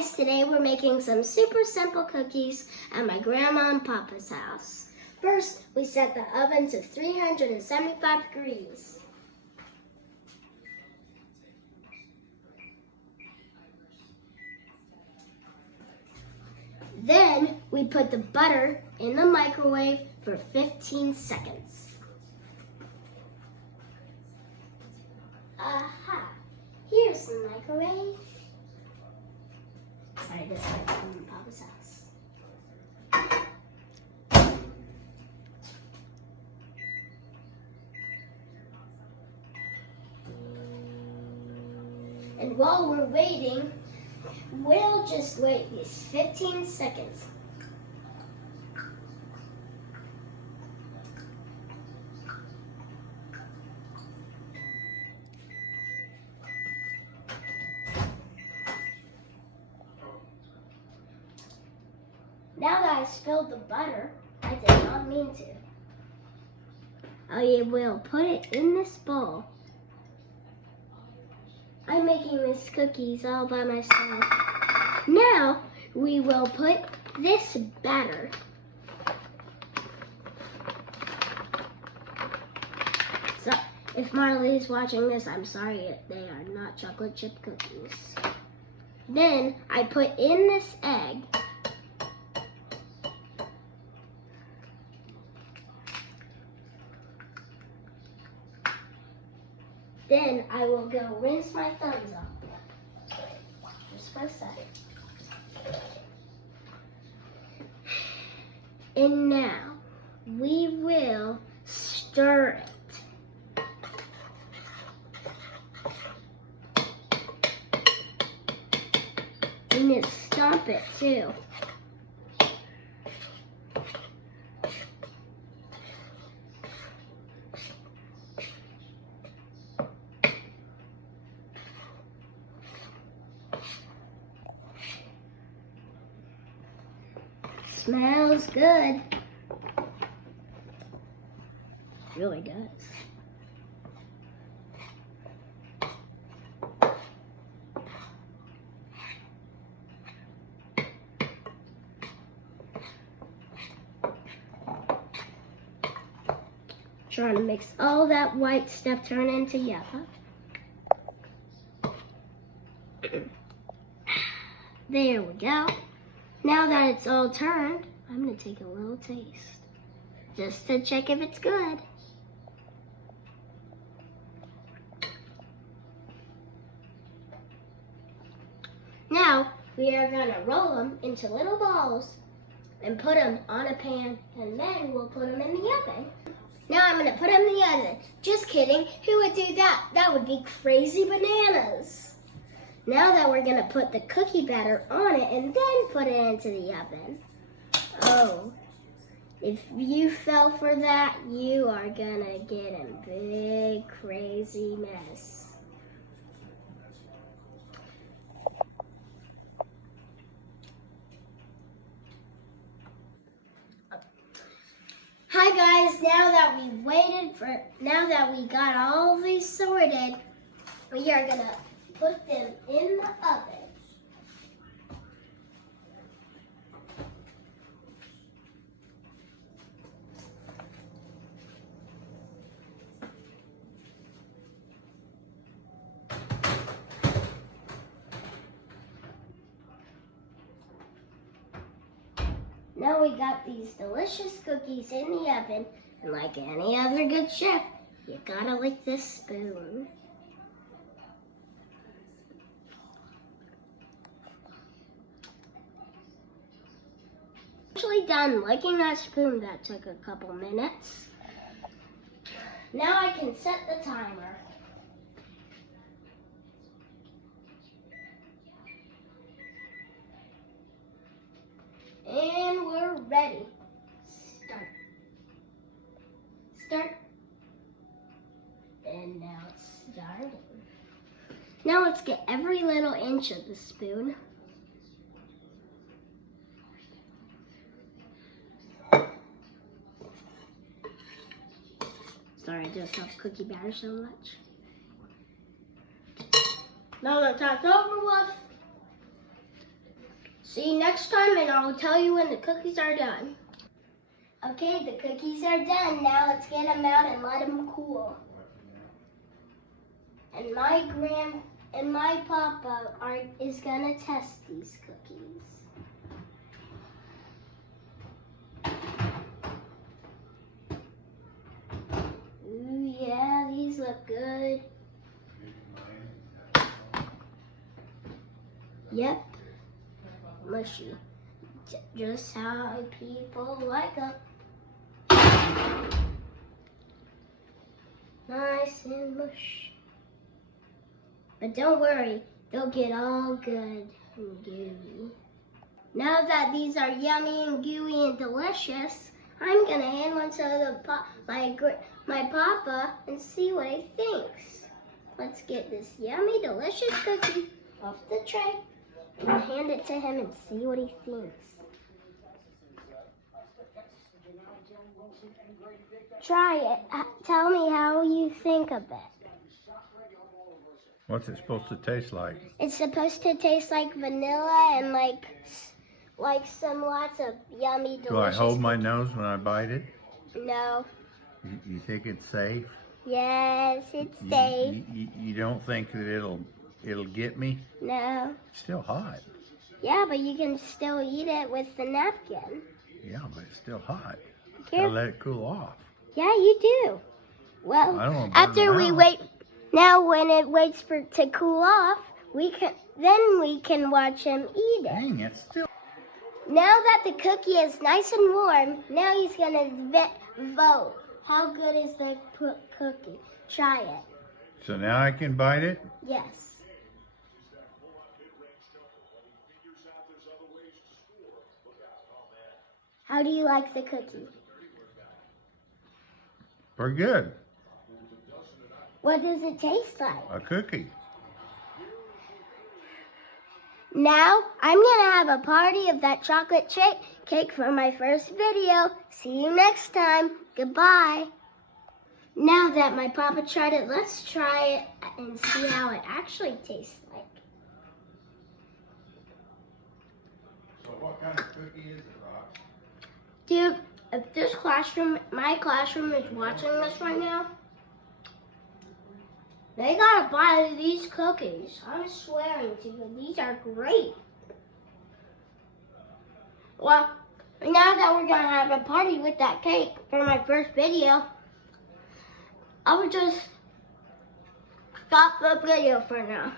guys, today we're making some super simple cookies at my grandma and papa's house. First, we set the oven to 375 degrees. Then, we put the butter in the microwave for 15 seconds. Aha! Here's the microwave. Sorry, this is from Papa's house. And while we're waiting, we'll just wait these 15 seconds. Now that I spilled the butter, I did not mean to. I will put it in this bowl. I'm making these cookies all by myself. Now we will put this batter. So if Marley's watching this, I'm sorry, they are not chocolate chip cookies. Then I put in this egg. Then I will go rinse my thumbs off. Just for a second. And now we will stir it. And then stomp it too. Smells good. Really does. Trying to mix all that white stuff turn into yellow. There we go. Now that it's all turned, I'm going to take a little taste, just to check if it's good. Now, we are going to roll them into little balls and put them on a pan, and then we'll put them in the oven. Now I'm going to put them in the oven. Just kidding, who would do that? That would be crazy bananas. Now that we're gonna put the cookie batter on it and then put it into the oven. Oh, if you fell for that, you are gonna get a big crazy mess. Hi guys, now that we got all these sorted, we are gonna put them in the oven. Now we got these delicious cookies in the oven, and like any other good chef, you gotta lick this spoon. Actually done licking that spoon. That took a couple minutes. Now I can set the timer. And we're ready. Start. And now it's starting. Now let's get every little inch of the spoon. Sorry, I just love cookie batter so much. Now that that's over with, See you next time, and I'll tell you when the cookies are done. Okay, the cookies are done. Now let's get them out and let them cool. And my papa is gonna test these cookies. Ooh, yeah, these look good. Yep, mushy. Just how people like them. Nice and mushy. But don't worry, they'll get all good and gooey. Now that these are yummy and gooey and delicious, I'm gonna hand one to my papa and see what he thinks. Let's get this yummy, delicious cookie off the tray and hand it to him and see what he thinks. Try it. Tell me how you think of it. What's it supposed to taste like? It's supposed to taste like vanilla and like some lots of yummy, delicious. Do I hold my nose when I bite it? No. You think it's safe? Yes, it's safe. You don't think that it'll get me? No. It's still hot. Yeah, but you can still eat it with the napkin. Yeah, but it's still hot. Here. Gotta let it cool off. Yeah, you do. Well, I don't want after we wait, now when it waits to cool off, we can watch him eat it. Dang, it's still. Now that the cookie is nice and warm, now he's gonna vote. How good is the cookie? Try it. So now I can bite it? Yes. How do you like the cookie? Pretty good. What does it taste like? A cookie. Now, I'm gonna have a party of that chocolate cake for my first video. See you next time. Goodbye. Now that my papa tried it, let's try it and see how it actually tastes like. So what kind of cookie is it, Rob? Dude, if my classroom is watching this right now, they gotta buy these cookies. I'm swearing to you, these are great. Well, now that we're gonna have a party with that cake for my first video, I would just stop the video for now.